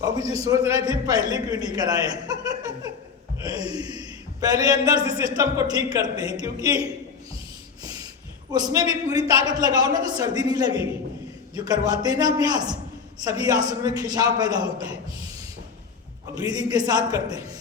बाबू जी सोच रहे थे पहले क्यों नहीं कराया। पहले अंदर से सिस्टम को ठीक करते हैं, क्योंकि उसमें भी पूरी ताकत लगाओ ना तो सर्दी नहीं लगेगी। जो करवाते हैं ना अभ्यास, सभी आसन में खिंचाव पैदा होता है और ब्रीदिंग के साथ करते हैं।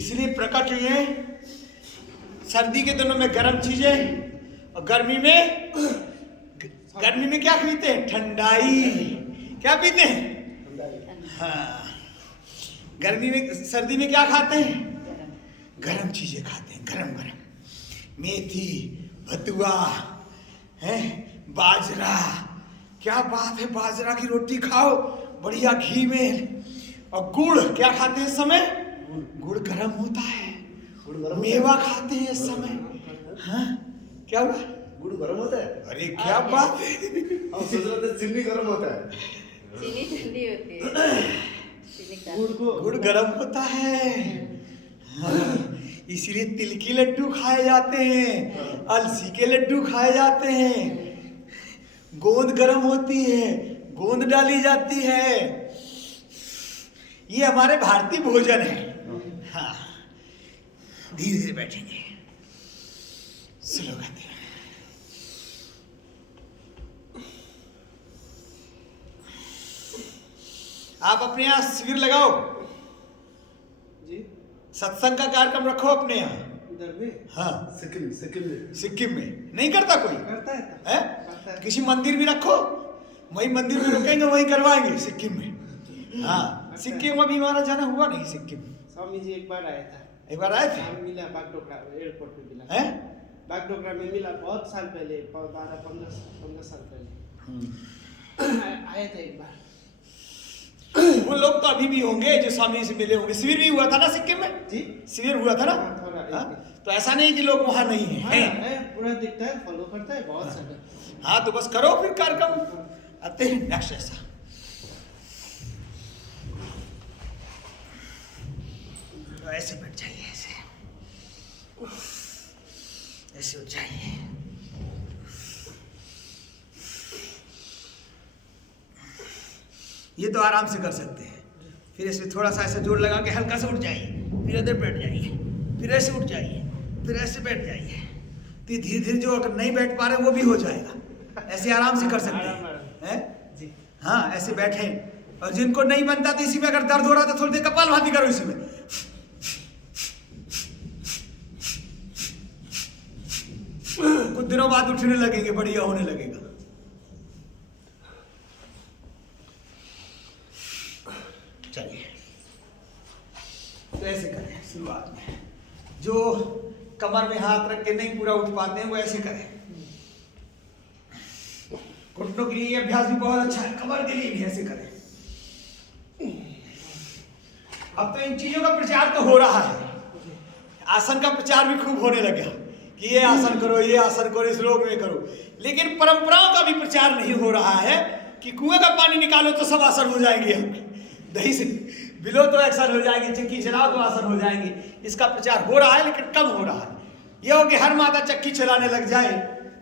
इसलिए प्रकट हुए सर्दी के दिनों में गर्म चीजें और गर्मी में क्या पीते हैं? ठंडाई। क्या पीते हैं? हाँ, गर्मी में सर्दी में क्या खाते हैं? गर्म चीजें खाते हैं, गरम गरम। मेथी, भतुआ है, बाजरा। क्या बात है, बाजरा की रोटी खाओ बढ़िया घी में। और गुड़ क्या खाते हैं इस समय? गुड़ गर्म होता है। मेवा खाते हैं इस समय। हाँ, क्या हुआ? गुड़ गर्म होता है? अरे क्या बात है। हम सोच रहे थे चीनी गर्म होता है। चीनी ठंडी होती है। गुड़ गर्म होता है। हाँ, इसीलिए तिल के लड्डू खाए जाते हैं, अलसी के लड्डू खाए जाते हैं। गोंद गर्म होती है, गोंद डाली जाती है। ये हमारे भारतीय भोजन है। हाँ, धीरे धीरे बैठेंगे, स्लो करते हैं। आप अपने यहाँ शिविर लगाओ जी, सत्संग का कार्यक्रम रखो अपने यहाँ। इधर में? हाँ, सिक्किम में नहीं करता कोई? करता है? है? करता है। किसी मंदिर भी रखो, वही मंदिर में रुकेंगे, वही करवाएंगे सिक्किम में। हाँ, सिक्किम में भी हमारा जाना हुआ नहीं। सिक्किम स्वामी जी एक बार आया था। एक बार आए थे? हाँ, मिला बागडोगरा एयरपोर्ट पे मिला। हैं? बागडोगरा में मिला, बहुत साल पहले, 12-15 साल पहले आए थे एक बार। वो लोग तो अभी भी होंगे जो स्वामी से मिले होंगे। शिविर भी हुआ था ना सिक्किम में? जी, शिविर हुआ था ना? हाँ, थोड़ा हाँ? तो ऐसा नहीं कि लोग वहां नहीं है, हाँ, हैं? है, पूरा दिखता है, फॉलो करता है बहुत सारा। हाँ, तो बस करो फिर कार्यक्रम। आते हैं नेक्स्ट। ऐसा तो ऐसे बैठ जाइए, ऐसे उठ जाइए। ये तो आराम से कर सकते हैं। फिर इसमें थोड़ा सा ऐसे जोर लगा के हल्का से उठ जाइए, फिर इधर बैठ जाइए, फिर ऐसे उठ जाइए, फिर ऐसे बैठ जाइए। तो धीरे धीरे जो अगर नहीं बैठ पा रहे वो भी हो जाएगा। ऐसे आराम से कर सकते हैं, जी। हाँ, ऐसे बैठे। और जिनको नहीं बनता तो इसी में अगर दर्द हो रहा तो थोड़ी देर कपालभाति करो इसी में। कुछ दिनों बाद उठने लगेंगे, बढ़िया होने लगेगा। चलिए, तो ऐसे करें शुरुआत में। जो कमर में हाथ रख के नहीं पूरा उठ पाते हैं वो ऐसे करें। घुटनों के लिए ये अभ्यास भी बहुत अच्छा है, कमर के लिए भी ऐसे करें। अब तो इन चीजों का प्रचार तो हो रहा है, आसन का प्रचार भी खूब होने लगा कि ये आसन करो, ये आसन करो, इस रोग में करो। लेकिन परंपराओं का भी प्रचार नहीं हो रहा है कि कुएं का पानी निकालो तो सब आसन हो जाएंगे, दही से बिलो तो एक्शन हो जाएगी, चक्की चलाओ तो आसन हो जाएंगे। इसका प्रचार हो रहा है लेकिन कम हो रहा है। यह हो कि हर माता चक्की चलाने लग जाए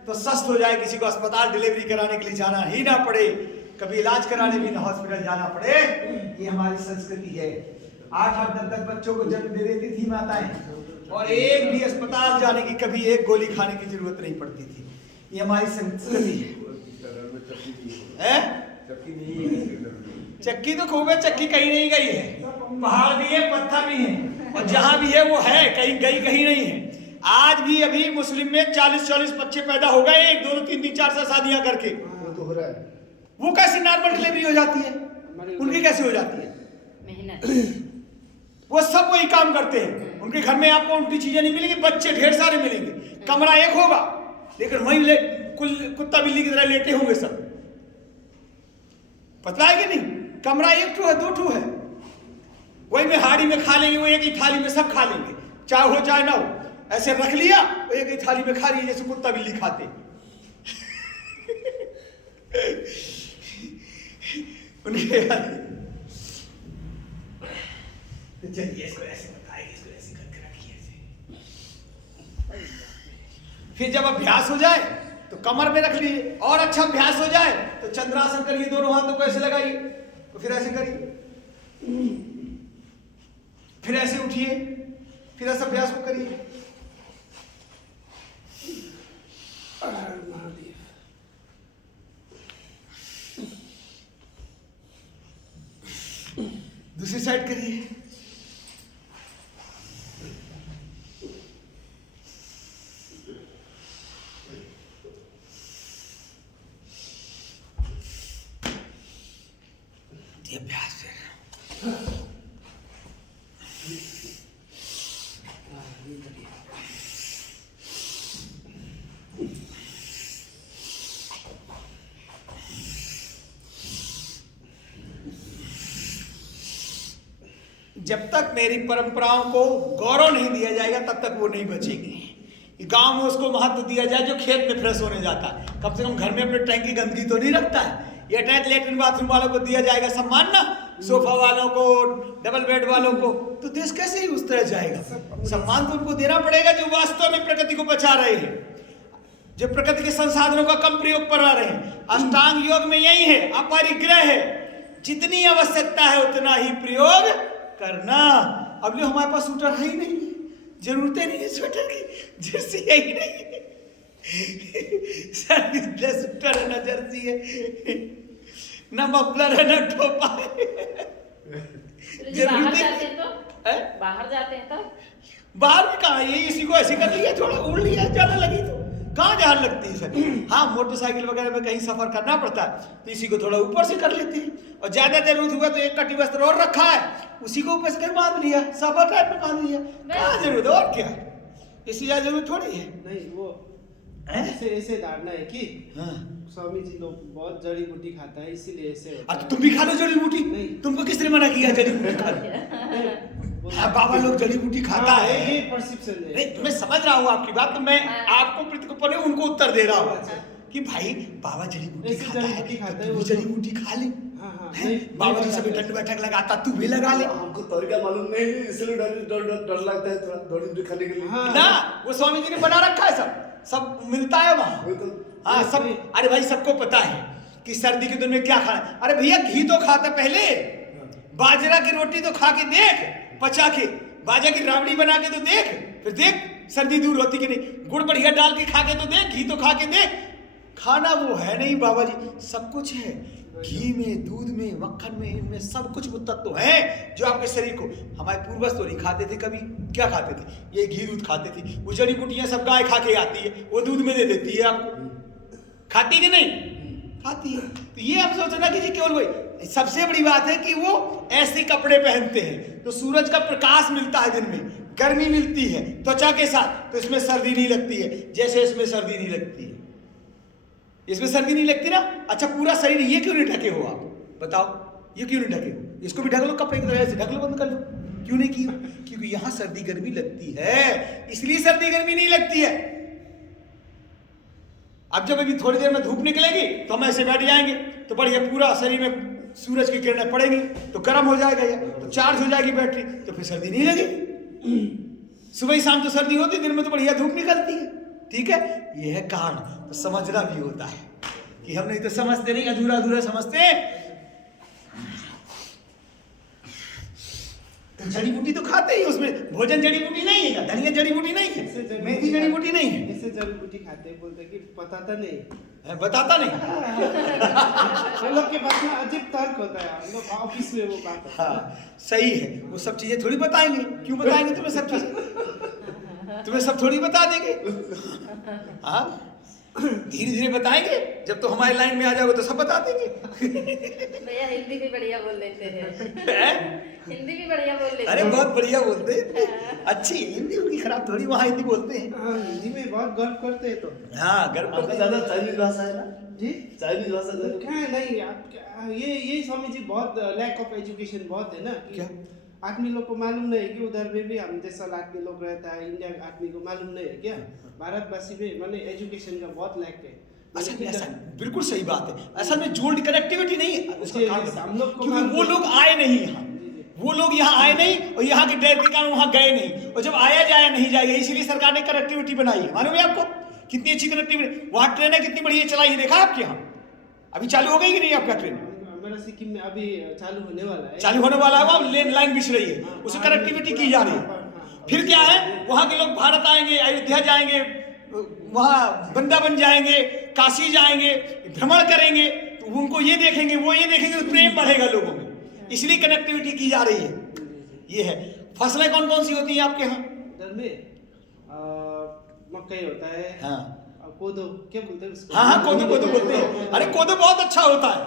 तो स्वस्थ हो जाए, किसी को अस्पताल डिलीवरी कराने के लिए जाना ही ना पड़े, कभी इलाज कराने भी ना हॉस्पिटल जाना पड़े। ये हमारी संस्कृति है। 8-8, 10-10 बच्चों को जन्म दे देती थी माताएं और एक भी अस्पताल जाने की, कभी एक गोली खाने की जरूरत नहीं पड़ती थी। ये हमारी संस्कृति है। चक्की तो खूब है, चक्की कहीं नहीं गई है। पहाड़ भी है, पत्थर भी है, और जहां भी है वो है, कहीं गई कहीं नहीं है। आज भी अभी मुस्लिम में 40-40 बच्चे पैदा हो गए, 1, 2, 3, 4 साल शादियां करके। वो तो हो रहा है। वो कैसे नॉर्मल डिलीवरी हो जाती है, उनकी कैसे हो जाती है? मेहनत। वो सब वही काम करते हैं। उनके घर में आपको उल्टी चीजें नहीं मिलेंगी, बच्चे ढेर सारे मिलेंगे, कमरा एक होगा लेकिन वही कुत्ता बिल्ली की तरह लेटे होंगे सब। पता है कि नहीं? कमरा एक ठू है, दो ठू है, वही में हाड़ी में खा लेंगे, वो एक ही थाली में सब खा लेंगे, चाहे हो चाहे ना हो। ऐसे रख लिया, वो एक ही थाली में खा लिया जैसे कुत्ता बिल्ली खाते। उनके चलिए इसको ऐसे बताइए, इसको ऐसे करके रखिए ऐसे। फिर जब अभ्यास हो जाए तो कमर में रख लीजिए, और अच्छा अभ्यास हो जाए तो चंद्रासन करिए, दोनों हाथों को ऐसे लगाइए, तो फिर ऐसे करिए, फिर ऐसे उठिए, फिर ऐसे अभ्यास को करिए। दूसरी साइड करिए। ये अभ्यास है। जब तक मेरी परंपराओं को गौरव नहीं दिया जाएगा तब तक वो नहीं बचेगी। गांव में उसको महत्व दिया जाए जो खेत में फ्रेश होने जाता है, कम से कम घर में अपने टैंक की गंदगी तो नहीं रखता है। ये अटैच लेटरिन बाथरूम वालों को दिया जाएगा सम्मान ना, सोफा वालों को, डबल बेड वालों को, तो देश कैसे ही उस तरह जाएगा? सम्मान तो उनको देना पड़ेगा जो वास्तव में प्रकृति को बचा रहे हैं, जो प्रकृति के संसाधनों का कम प्रयोग करा रहे हैं। अष्टांग योग में यही है, अपरिग्रह है, जितनी आवश्यकता है उतना ही प्रयोग करना। अब जो हमारे पास स्वेटर है ही नहीं, जरूरतें नहीं है स्वेटर की, जर्सी है ही नहीं, स्वेटर है ना जर्सी है, ना मफलर है ना टोपा है। बाहर जाते हैं तो बाहर जाते हैं तो बाहर भी कहाँ, ये इसी को ऐसे कर लिया, थोड़ा उड़ लिया, जाने लगी तो कहाँ जहां लगती है सर। हाँ, मोटरसाइकिल वगैरह में कहीं सफर करना पड़ता है तो इसी को थोड़ा ऊपर से कर लेती है, और ज्यादा जरूरत हुआ तो एक कटी वस्त्र और रखा है, उसी को ऊपर से कर बांध लिया, सफर टाइप में बांध लिया। कहाँ जरूरत है, और क्या, इससे ज्यादा जरूरत थोड़ी है। नहीं, वो ऐसे धारणा है कि स्वामी जी लोग बहुत जड़ी बूटी खाता है इसीलिए ऐसे होता है। तुम भी खा लो जड़ी बूटी? नहीं, तुमको किसने मना किया जड़ी बूटी खाने? हाँ, बाबा लोग जड़ी बूटी खाता है, ये परसेप्शन है। नहीं, मैं समझ रहा हूँ आपकी बात, तो मैं आपको प्रतिकोपन उनको उत्तर दे रहा हूँ कि भाई बाबा जड़ी बूटी खाता है, तू भी जड़ी बूटी खा ले। बाबा जी सभी दंड बैठक लगाता, तू भी लगा ले। हमको तरीका मालूम नहीं, इसलिए डर लगता है थोड़ा जड़ी बूटी खाने के लिए। ना, वो स्वामी जी ने बना रखा है, सब मिलता है वहाँ। हाँ, सब, अरे भाई सबको पता है कि सर्दी के दिन में क्या खाना है। अरे भैया घी तो खाता पहले, बाजरा की रोटी तो खा के देख, पचा के बाजरा की राबड़ी बना के तो देख, फिर देख सर्दी दूर होती कि नहीं। गुड़ बढ़िया डाल के खा के तो देख, घी तो खा के देख। खाना वो है नहीं बाबा जी, सब कुछ है घी में, दूध में, मक्खन में, इनमें सब कुछ वो तत्व है जो आपके शरीर को। हमारे पूर्वज तो नहीं खाते थे कभी, क्या खाते थे? ये घी दूध खाते थे। वो जड़ी बूटियां सब गाय खा के आती है, वो दूध में दे देती है आपको, खाती कि नहीं? खाती है। तो ये आप सोचना कि जी केवल वही। सबसे बड़ी बात है कि वो ऐसे कपड़े पहनते हैं तो सूरज का प्रकाश मिलता है, दिन में गर्मी मिलती है त्वचा के साथ, तो इसमें सर्दी नहीं लगती है, जैसे इसमें सर्दी नहीं लगती है। इसमें सर्दी नहीं लगती ना। अच्छा, पूरा शरीर ये क्यों नहीं ढके हो आप बताओ? ये क्यों नहीं ढके हो? इसको भी ढक लो, कपड़े की तरह से ढक लो, बंद कर लो। क्यों नहीं की? क्योंकि यहाँ सर्दी गर्मी लगती है, इसलिए सर्दी गर्मी नहीं लगती है। अब जब अभी थोड़ी देर में धूप निकलेगी तो हम ऐसे बैठ जाएंगे तो बढ़िया पूरा शरीर में सूरज की किरणें पड़ेंगी तो गर्म हो जाएगा, ये तो चार्ज हो जाएगी बैटरी, तो फिर सर्दी नहीं लगेगी। सुबह ही शाम तो सर्दी होती, दिन में तो बढ़िया धूप निकलती है। ठीक है, ये है कारण। तो समझना भी होता है कि हम नहीं तो समझते नहीं, अधूरा अधूरा समझते। तो जड़ी बूटी तो खाते ही, उसमें भोजन जड़ी बूटी नहीं है, धनिया जड़ी बूटी नहीं है, मेथी जड़ी बूटी नहीं है। ऐसे जड़ी बूटी खाते हैं, बोलते कि बताता नहीं, बताता नहीं। हम लोग के पास में अजीब तर्क होता है, हम लोग ऑफिस में वो बात। हाँ, सही है, वो सब चीजें थोड़ी बताएंगे। क्यों बताएंगे तुम्हें सब चीजें? तुम्हें सब थोड़ी बता देंगे। हाँ, धीरे धीरे बताएंगे, जब तो हमारे लाइन में आ जाओगे तो सब बता देंगे। भैया हिंदी भी बढ़िया बोल लेते हैं। हिंदी भी बढ़िया बोल लेते हैं। अरे बहुत बढ़िया बोलते हैं, अच्छी हिंदी उनकी खराब थोड़ी, वहाँ हिंदी बोलते हैं। हाँ, हिंदी में बहुत गर्व करते हैं तो। हाँ गर्व आपका ज्यादा चाइनीज भाषा है ना? जी चाइनीज भाषा तो क्या है, नहीं आप ये स्वामी जी बहुत लैक ऑफ एजुकेशन बहुत है ना कि क्या? आदमी लोग को मालूम नहीं है कि उधर में भी हम जैसा आदमी लोग रहता है, इंडिया का आदमी को मालूम नहीं है क्या भारतवासी में माने एजुकेशन का बहुत लैक है। असल में ऐसा बिल्कुल सही बात है, असल में जोल्ड कनेक्टिविटी नहीं है उसका काम है। हम लोग को क्योंकि वो लोग आए नहीं यहाँ, वो लोग यहाँ आए नहीं और यहाँ के डर के कारण वहाँ गए नहीं, और जब आया जाया नहीं जाएगा, इसीलिए सरकार ने कनेक्टिविटी बनाई है। मालूम है आपको कितनी अच्छी कनेक्टिविटी, वहाँ ट्रेनें कितनी बढ़िया चलाई है, देखा आपके यहाँ अभी चालू हो गई कि नहीं आपका ट्रेन? हमारा सिक्किम में अभी चालू होने वाला है, चालू होने वाला है, वहाँ लेन लाइन बिछ रही है, उससे कनेक्टिविटी की जा रही है। फिर क्या है, वहाँ के लोग भारत आएंगे, अयोध्या जाएंगे, वहाँ वृंदावन जाएंगे, काशी जाएंगे, भ्रमण करेंगे, तो उनको ये देखेंगे, वो ये देखेंगे, तो प्रेम बढ़ेगा लोगों में, इसलिए कनेक्टिविटी की जा रही है। ये है। फसलें कौन कौन सी होती हैं आपके यहाँ? इधर में मकई होता है, हाँ कोदो क्या बोलते हैं उसको? हाँ हाँ कोदो कोदो बोलते हैं। अरे कोदो बहुत अच्छा होता है,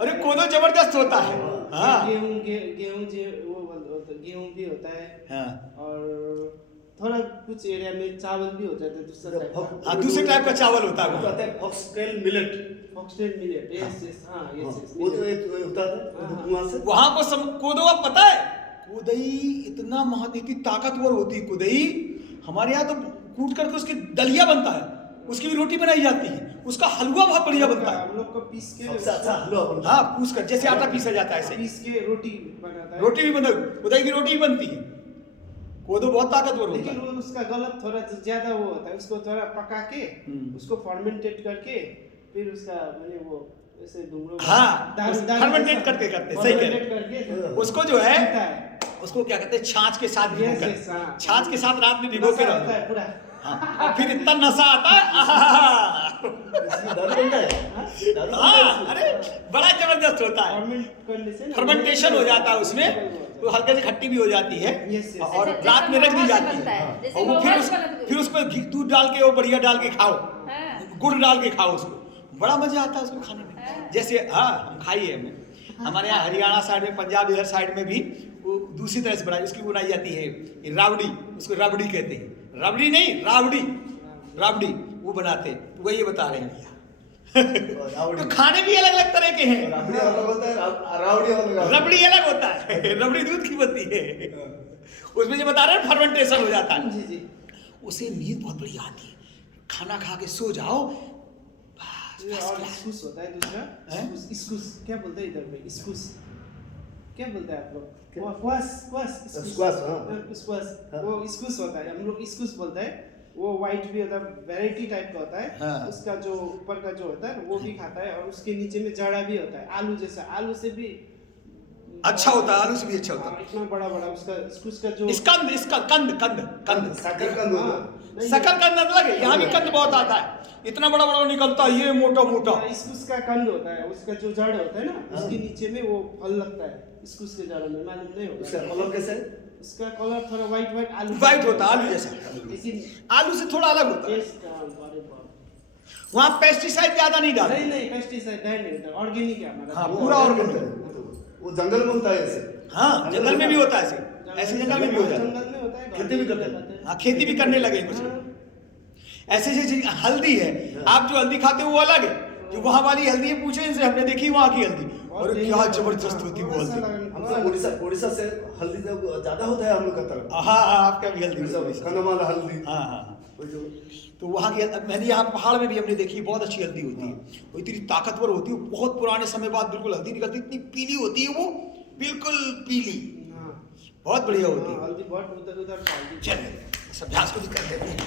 अरे कोदो जबरदस्त होता है। हाँ गेहूं गेहूं भी होता है। हाँ और थोड़ा कुछ एरिया में चावल भी होता है दूसरा टाइप का। हाँ दूसरे टाइप का चावल होता है। कहते हैं foxtail millet. Foxtail millet, yes yes, हाँ यस। वो जो एक होता है वहाँ से वहां को कोदो आप पता है, कोदई इतना इतनी ताकतवर होती है कोदई, हमारे यहाँ तो कूट करके उसकी दलिया बनता है, उसकी भी रोटी बनाई जाती है, उसका हलवा बहुत बढ़िया बनता है। हम लोग को पीस के सबसे अच्छा हलवा बनता है। हाँ पूछ कर जैसे आटा पीसा जाता है ऐसे पीस के रोटी बनाता है। रोटी भी बनता है, कोदई की रोटी भी बनती है। कोदो बहुत ताकतवर होता लेकिन है। वो उसका गलत थोड़ा ज्यादा वो होता है, उसको थोड़ा पका के उसको फर्मेंटेट करके फिर उसका मैंने वो ऐसे डुंगरों हाँ फर्मेंटेट करके करते, सही कह रहे करके उसको जो है पीता है। उसको क्या कहते हैं, छाछ के साथ भिगो Yes, कर, yes, हाँ। छाछ के साथ रात में भिगो के नशा रखो। होता है पूरा। हाँ, और फिर इतना नशा आता है आहा। इसमें दारू बनता है। दारू बनता है हाँ इसमें। अरे बड़ा जबरदस्त होता है, फर्मेंट करने से ना फर्मेंटेशन हो जाता है उसमें, तो हल्के से खट्टी भी हो जाती है। Yes, yes. और जैसे रात में रख दी मोहन जाती बनता है। है, जैसे और वो मोहन बनता फिर है। उसमें दूध डाल के वो बढ़िया डाल के खाओ, हाँ। गुड़ डाल के खाओ उसको, बड़ा मजा आता है उसको खाने में। जैसे हाँ हम खाई है, हमारे यहाँ हरियाणा साइड में, पंजाब इधर साइड में भी वो दूसरी तरह से बनाई, उसकी बनाई जाती है रावड़ी, उसको रबड़ी कहते हैं, रबड़ी नहीं रावड़ी, रावड़ी वो बनाते हैं। तो वही ये बता रहे हैं भैया। तो खाने भी अलग अलग तरह के हैं। राबड़ी अलग होता है, रावड़ी अलग होता है। रबड़ी अलग होता है, रबड़ी दूध की बनती है, उसमें जो बता रहे हैं फर्मेंटेशन हो जाता है, जी जी। उसे नींद बहुत बढ़िया आती है, खाना खा के सो जाओ बस और इसकुस होता है दूसरा, हैं? इसकुस क्या बोलते हैं इधर में, इसकुस क्या बोलते हैं आप लोग? क्वास स्क्वाश, हाँ। स्क्वाश, हाँ। वो इसकुस होता है, हम लोग इसकुस बोलते हैं। वो वाइट भी होता है, वैरायटी टाइप का होता है। हाँ। उसका जो ऊपर का जो होता है वो भी खाता है, और उसके नीचे में जड़ा भी होता है, आलू जैसा, आलू से भी अच्छा होता है, आलू से भी अच्छा होता है। इतना बड़ा बड़ा उसका इसकुस का जो स्कंद, इसका कंद कंद कंद साकर का दूध हाँ, है। नहीं, शक्कर कंद अलग है, यहाँ भी कंद बहुत आता है, इतना बड़ा बड़ा निकलता है, ये मोटा मोटा। इसकुस का कंद होता है, उसका जो जड़ होता है ना, उसके नीचे में वो फल लगता है, इसकुस के जड़ में मालूम नहीं उसका होता। कलर कैसा है? उसका कलर थोड़ा व्हाइट व्हाइट आलू व्हाइट होता है, आलू जैसा, लेकिन आलू से थोड़ा अलग होता है। टेस्ट अरे बाप, वहाँ पेस्टिसाइड ज्यादा नहीं डालते। नहीं नहीं पेस्टिसाइड नहीं होता, ऑर्गेनिक है हमारा। हाँ, वो पूरा ऑर्गेनिक ऑर्गेनिक। है। वो जंगल में होता है ऐसे। हाँ जंगल में भी होता है ऐसे, ऐसे जंगल में भी हो जाता है। जंगल में होता है, खेती भी करते हैं। हाँ खेती भी करने लगे कुछ हाँ। ऐसे जैसे हल्दी है, आप जो हल्दी खाते हो वो अलग है, जो वहाँ वाली हल्दी है, पूछे इनसे, हमने देखी वहाँ की हल्दी, और क्या जबरदस्त होती है वो हल्दी। हम तो उड़ीसा से हल्दी जब ज्यादा होता है हम लोग का तरफ। हाँ हाँ आपका भी हल्दी होता है। कनमाल हल्दी। हाँ हाँ वो जो तो वहाँ की मैंने यहाँ पहाड़ में भी हमने देखी, बहुत अच्छी हल्दी होती है, वो इतनी ताकतवर होती है, बहुत पुराने समय बाद बिल्कुल हल्दी निकलती, इतनी पीली होती है वो, बिल्कुल पीली, हाँ, बहुत बढ़िया होती है। हल्दी बहुत उधर उधर डालती है। चलिए इस अभ्यास को भी कर लेते हैं।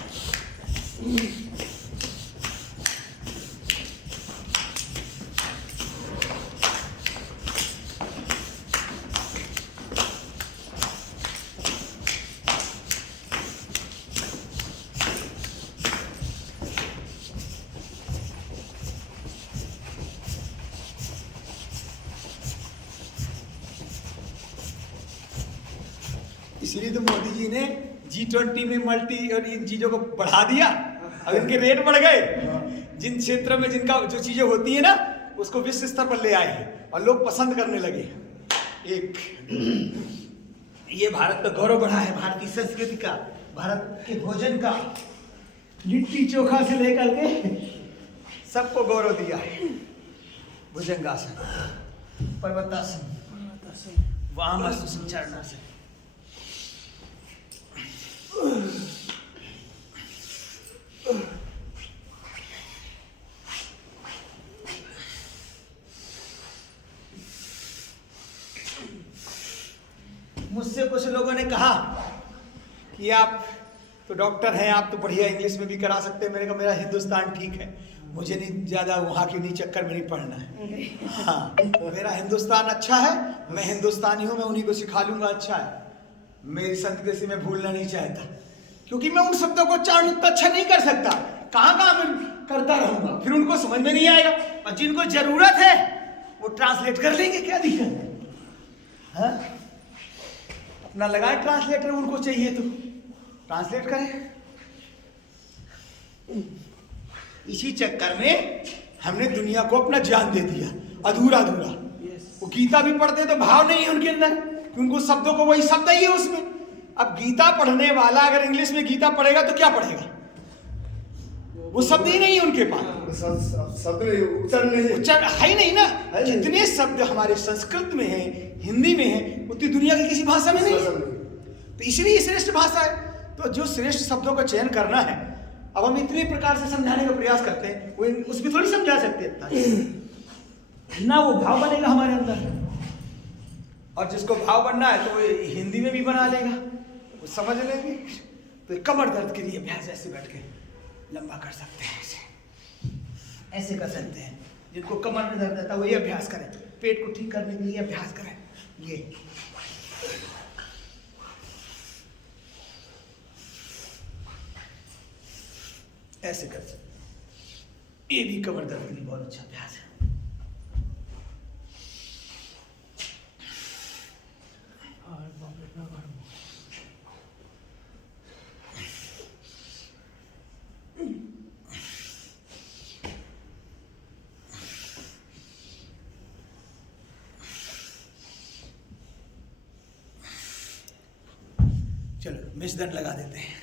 इसीलिए तो मोदी जी ने G20 में मल्टी और इन चीजों को बढ़ा दिया, अब इनके रेट बढ़ गए, जिन क्षेत्रों में जिनका जो चीजें होती है ना उसको विश्व स्तर पर ले आए हैं और लोग पसंद करने लगे हैं। एक ये भारत का गौरव बढ़ा है, भारतीय संस्कृति का, भारत के भोजन का, लिट्टी चोखा से लेकर के सबको गौरव दिया है। भुजंगासन, पर्वतासन, वामासन, चरणासन। मुझसे कुछ लोगों ने कहा कि आप तो डॉक्टर हैं, आप तो बढ़िया इंग्लिश में भी करा सकते हैं। मैंने कहा मेरा हिंदुस्तान ठीक है, मुझे नहीं ज़्यादा वहाँ की नहीं चक्कर में नहीं पढ़ना है। हाँ, मेरा हिंदुस्तान अच्छा है, मैं हिंदुस्तानी हूँ, मैं उन्हीं को सिखा लूँगा। अच्छा है, मेरी संस्कृति में भूलना नहीं चाहता, क्योंकि मैं उन शब्दों को उच्चारण उतना अच्छा नहीं कर सकता। कहाँ कहाँ मैं करता रहूँगा, फिर उनको समझ में नहीं आएगा। और जिनको जरूरत है वो ट्रांसलेट कर लेंगे, क्या दिक्कत है? अपना लगाए ट्रांसलेटर, उनको चाहिए तो ट्रांसलेट करें। इसी चक्कर में हमने दुनिया को अपना ज्ञान दे दिया, अधूरा अधूरा। वो गीता भी पढ़ते तो भाव नहीं है उनके अंदर, उनको शब्दों को वही शब्द ही है उसमें। अब गीता पढ़ने वाला अगर इंग्लिश में गीता पढ़ेगा तो क्या पढ़ेगा? वो शब्द ही नहीं है उनके पास, शब्द नहीं, उच्चारण नहीं, उच्चारण है ही नहीं ना। जितने शब्द हमारे संस्कृत में है, हिंदी में है, उतनी दुनिया की किसी भाषा में नहीं है। तो इसलिए श्रेष्ठ भाषा है। तो जो श्रेष्ठ शब्दों का चयन करना है, अब हम इतने प्रकार से समझाने का प्रयास करते हैं, वो उसमें थोड़ी समझा सकते हैं ना। वो भाव बनेगा हमारे अंदर, और जिसको भाव बनना है तो वो हिंदी में भी बना लेगा, वो समझ लेंगे। तो कमर दर्द के लिए अभ्यास ऐसे बैठ के लंबा कर सकते हैं, ऐसे कर सकते हैं। जिनको कमर में दर्द रहता है वो ये अभ्यास करें, पेट को ठीक करने के लिए अभ्यास करें। ये ऐसे कर सकते, ये भी कमर दर्द के लिए बहुत अच्छा अभ्यास है। चलो मिसदंड लगा देते हैं,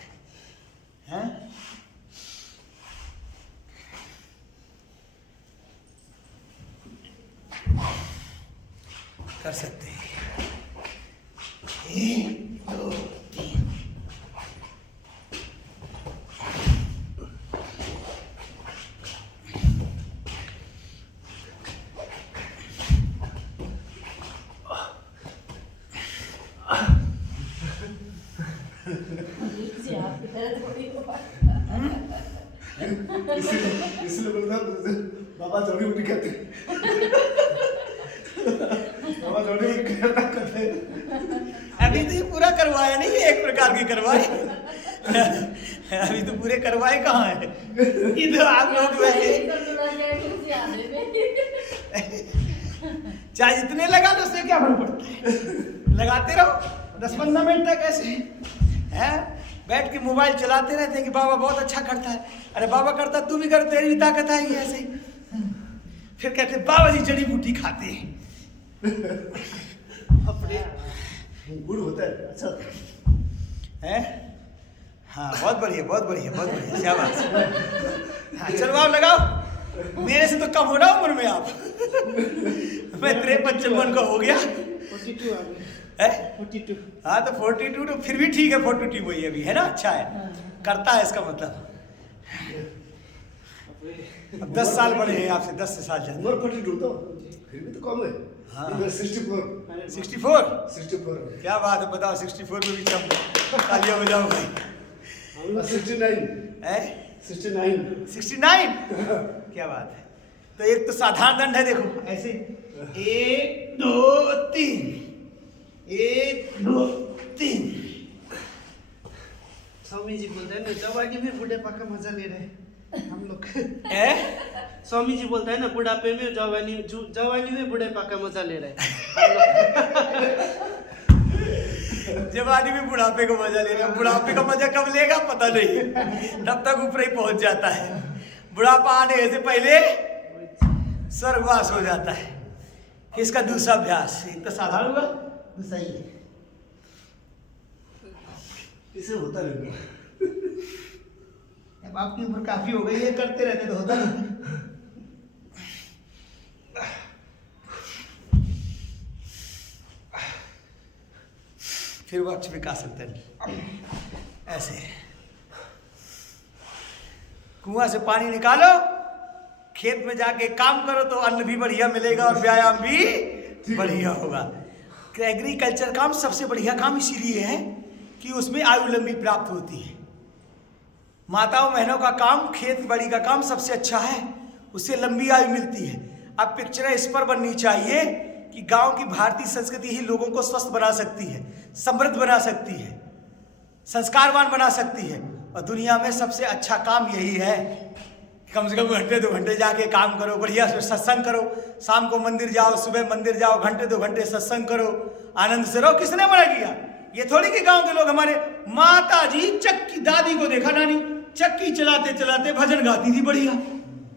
कर सकते हैं। 1 2 3। इसलिए बोलता बाबा जड़ी बूटी खाते, बाबा जड़ी बूटी खाते। अभी तो ये पूरा करवाया नहीं है, एक प्रकार की करवाए। अभी तो पूरे करवाए कहाँ है? ये तो आप लोग वैसे चाहे जितने लगा लो उससे क्या फर्क पड़ता है, लगाते रहो 10-15 मिनट तक ऐसे हैं। बैठ के मोबाइल चलाते रहते हैं कि बाबा बहुत अच्छा करता है। अरे बाबा करता तू भी कर, तेरी भी ताकत आएगी ऐसे ही। फिर कहते बाबा जी जड़ी बूटी खाते हैं। अपने गुड़ होता है, अच्छा है। हाँ बहुत बढ़िया, बहुत बढ़िया, बहुत बढ़िया, शाबाश। हाँ चलो आप लगाओ, मेरे से तो कम हो रहा उम्र में आप। मैं 53-54 का हो गया। 42 आ गए। 42। हाँ तो 42 तो फिर भी ठीक है, 42 वही अभी है ना, अच्छा है, करता है इसका मतलब। अब 10 साल बड़े हैं आपसे, 10 साल ज्यादा। उम्र 42 तो फिर भी तो कम है। हाँ। इधर 64 64 क्या बात है, बताओ 64 में भी कम। तालियां बजाओ भाई। हम 69 है 69 क्या बात है। तो एक तो साधारण दंड है, देखो ऐसे 1 2 3 1 2 3। स्वामी जी बोलते हैं ना, जवानी में बुढ़ापा का मजा ले रहे हैं हम लोग। स्वामी जी बोलता है ना, बुढ़ापे में जवानी में बुढ़ापा का मजा ले रहे हैं। जवानी में बुढ़ापे को मजा ले रहे हैं। बुढ़ापे का मजा कब लेगा पता नहीं, तब तक ऊपर ही पहुंच जाता है। बुढ़ापा आने से पहले स्वर्गवास हो जाता है। इसका दूसरा अभ्यास एक तो साधारण होगा, दूसरा ये इसे होता रहेगा। अब आपकी उम्र काफी हो गई है, करते रहते तो होता नहीं। फिर वक्ष विकासन ऐसे कुआं से पानी निकालो, खेत में जाके काम करो तो अन्न भी बढ़िया मिलेगा और व्यायाम भी बढ़िया होगा। एग्रीकल्चर काम सबसे बढ़िया काम इसीलिए है कि उसमें आयु लंबी प्राप्त होती है। माताओं बहनों का काम, खेत बाड़ी का काम सबसे अच्छा है, उससे लंबी आयु मिलती है। अब पिक्चर इस पर बननी चाहिए कि गांव की भारतीय संस्कृति ही लोगों को स्वस्थ बना सकती है, समृद्ध बना सकती है, संस्कारवान बना सकती है। और दुनिया में सबसे अच्छा काम यही है, कम से कम घंटे 2 घंटे जाके काम करो, बढ़िया से सत्संग करो, शाम को मंदिर जाओ, सुबह मंदिर जाओ, घंटे 2 घंटे सत्संग करो, आनंद से रहो। किसने मना किया? ये थोड़ी कि गांव के लोग, हमारे माता जी चक्की, दादी को देखा नानी चक्की चलाते चलाते भजन गाती थी बढ़िया,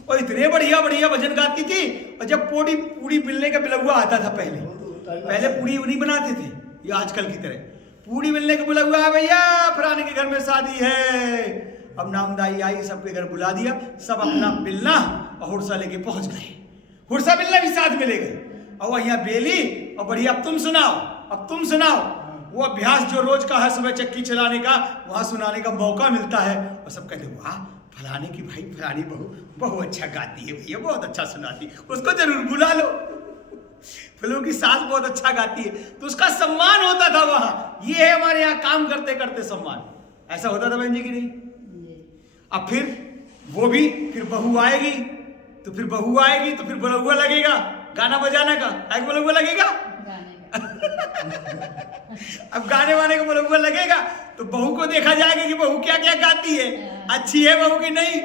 और इतने बढ़िया बढ़िया भजन गाती थी। और जब पूड़ी मिलने का बिलगुआ आता था, पहले पूड़ी नहीं बनाते थे ये आजकल की तरह, पूड़ी मिलने का बिलगुआ, भैया फलाने के घर में शादी है, अब नामदाई आई, सबके घर बुला दिया, सब अपना बिलना और हुरसा लेके पहुंच गए। हुरसा बिलना भी साथ में ले गए और वह यहाँ बेली और बढ़िया अब तुम सुनाओ, अब तुम सुनाओ। वो अभ्यास जो रोज का है सुबह चक्की चलाने का, वहां सुनाने का मौका मिलता है और सब कहते वाह फलाने की भाई फलानी बहू अच्छा गाती है भैया, बहुत अच्छा सुनाती, उसको जरूर बुला लो। फलों की सास बहुत अच्छा गाती है, तो उसका सम्मान होता था वहां। ये है हमारे यहाँ काम करते करते सम्मान, ऐसा होता था बहन जी की नहीं? अब फिर वो भी, फिर बहू आएगी तो फिर बलुआ लगेगा गाना बजाने का, बलुआ लगेगा अब गाने वाने का बलुआ लगेगा तो बहू को देखा जाएगा कि बहू क्या क्या गाती है, अच्छी है बहू की नहीं।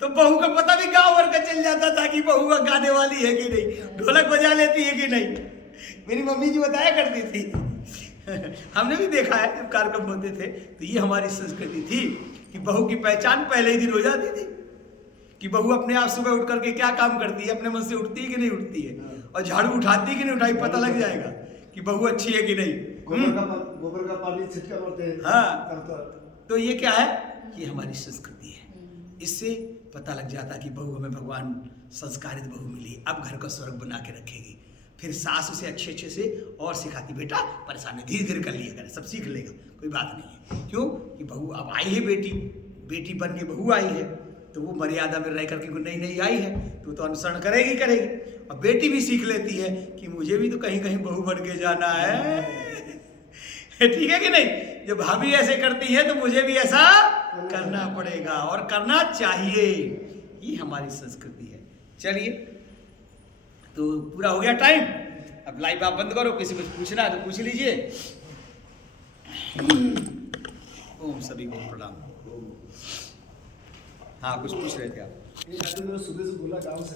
तो बहू का पता भी गांव भर का चल जाता था कि बहू गाने वाली है कि नहीं, ढोलक बजा लेती है कि नहीं। मेरी मम्मी जी बताया करती थी हमने भी देखा है जब कार्यक्रम होते थे, तो ये हमारी संस्कृति थी कि बहू की पहचान पहले ही दिन हो जाती थी कि बहू अपने आप सुबह उठ करके क्या काम करती है, अपने मन से उठती है कि नहीं उठती है, और झाड़ू उठाती है कि नहीं उठाई, पता लग जाएगा कि बहू अच्छी है कि नहीं। गोबर का पानी छिटका मारते हैं। हाँ, तो ये क्या है, ये हमारी संस्कृति है। इससे पता लग जाता कि बहू हमें भगवान संस्कारित बहू मिली, अब घर का स्वर्ग बना के रखेगी। फिर सास उसे अच्छे से और सिखाती, बेटा परेशानी धीरे धीरे कर लिया करे, सब सीख लेगा, कोई बात नहीं है। क्यों कि बहू अब आई है, बेटी बन के बहू आई है, तो वो मर्यादा में रह करके नई आई है तो अनुसरण करेगी। और बेटी भी सीख लेती है कि मुझे भी तो कहीं कहीं बहू बन के जाना है ठीक है कि नहीं? जब भाभी ऐसे करती है तो मुझे भी ऐसा करना पड़ेगा और करना चाहिए, ये हमारी संस्कृति है। चलिए, तो पूरा हो गया टाइम, अब लाइव आप बंद करो, किसी को पूछना है तो पूछ लीजिए। ओम सभी को प्रणाम। हाँ, कुछ पूछ रहे थे आप? सुबह से बोला गाँव से